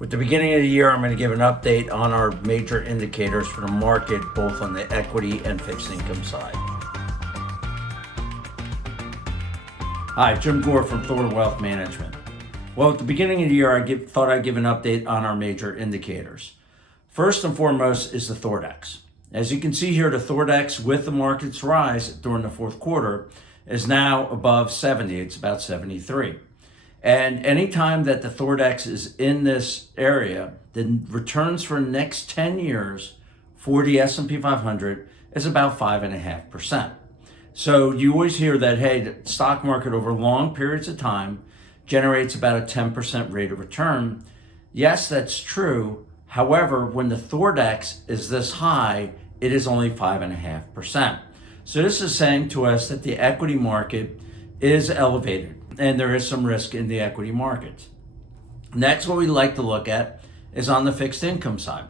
With the beginning of the year, I'm going to give an update on our major indicators for the market, both on the equity and fixed income side. Hi, Jim Gore from THOR Wealth Management. Well, at the beginning of the year, thought I'd give an update on our major indicators. First and foremost is the THORdex. As you can see here, the THORdex, with the market's rise during the fourth quarter, is now above 70. It's about 73. And anytime that the THORdex is in this area, the returns for the next 10 years for the S&P 500 is about 5.5%. So you always hear that, hey, the stock market over long periods of time generates about a 10% rate of return. Yes, that's true. However, when the THORdex is this high, it is only 5.5%. So this is saying to us that the equity market is elevated and there is some risk in the equity markets. Next, what we like to look at is on the fixed income side.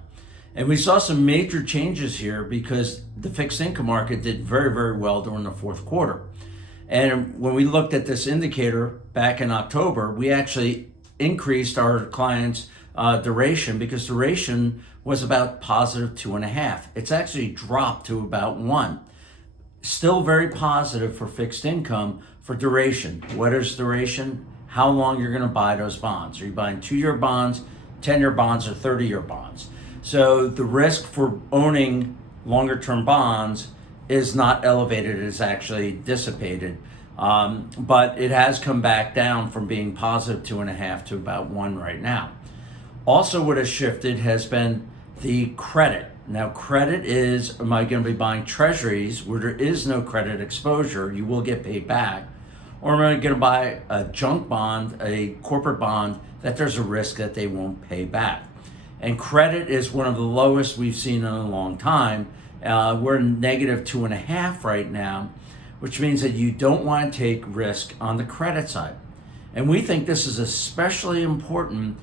And we saw some major changes here because the fixed income market did very, very well during the fourth quarter. And when we looked at this indicator back in October, we actually increased our clients' duration because duration was about positive 2.5. It's actually dropped to about 1. Still very positive for fixed income for duration. What is duration? How long you're going to buy those bonds. Are you buying 2-year bonds, 10-year bonds, or 30-year bonds? So the risk for owning longer term bonds is not elevated, it is actually dissipated. But it has come back down from being positive 2.5 to about 1 right now. Also, what has shifted has been the credit. Now, credit is, am I going to be buying treasuries where there is no credit exposure, you will get paid back, or am I going to buy a junk bond, a corporate bond, that there's a risk that they won't pay back? And credit is one of the lowest we've seen in a long time. We're negative 2.5 right now, which means that you don't want to take risk on the credit side. And we think this is especially important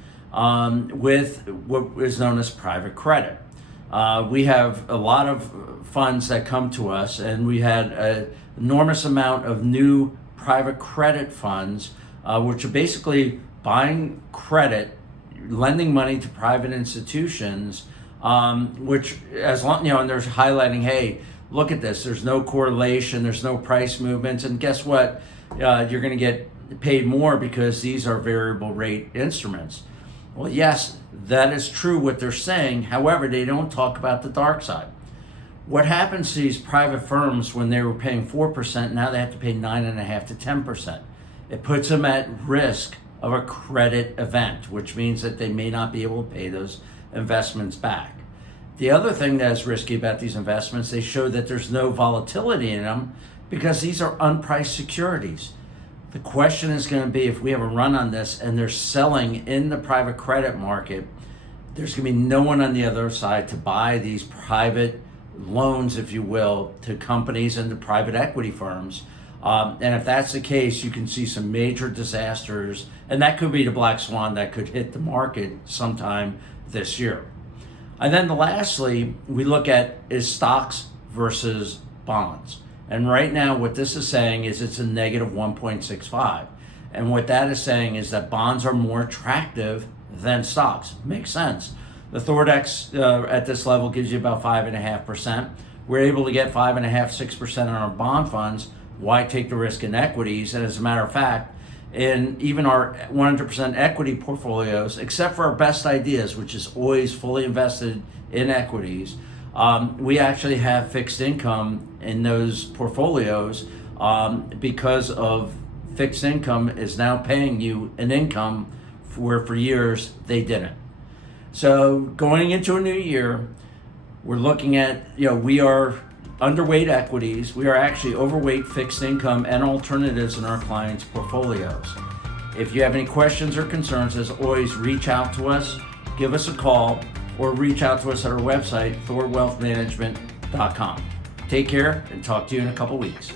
with what is known as private credit. We have a lot of funds that come to us, and we had an enormous amount of new private credit funds, which are basically buying credit, lending money to private institutions, which as long, and they're highlighting, hey, look at this, there's no correlation, there's no price movements, and guess what? You're going to get paid more because these are variable rate instruments. Well, yes, that is true what they're saying. However, they don't talk about the dark side. What happens to these private firms when they were paying 4%, now they have to pay 9.5 to 10%. It puts them at risk of a credit event, which means that they may not be able to pay those investments back. The other thing that is risky about these investments, they show that there's no volatility in them because these are unpriced securities. The question is going to be, if we have a run on this and they're selling in the private credit market, there's going to be no one on the other side to buy these private loans, if you will, to companies and to private equity firms. And if that's the case, you can see some major disasters, and that could be the black swan that could hit the market sometime this year. And then lastly, we look at is stocks versus bonds. And right now, what this is saying is it's a negative 1.65. And what that is saying is that bonds are more attractive than stocks. Makes sense. The THORdex at this level gives you about 5.5%. We're able to get 5.5, 6% on our bond funds. Why take the risk in equities? And as a matter of fact, in even our 100% equity portfolios, except for our best ideas, which is always fully invested in equities, we actually have fixed income in those portfolios because of fixed income is now paying you an income where for years they didn't. So going into a new year, we're looking at, we are underweight equities. We are actually overweight fixed income and alternatives in our clients' portfolios. If you have any questions or concerns, as always, reach out to us, give us a call, or reach out to us at our website, THORwealthmanagement.com. Take care and talk to you in a couple weeks.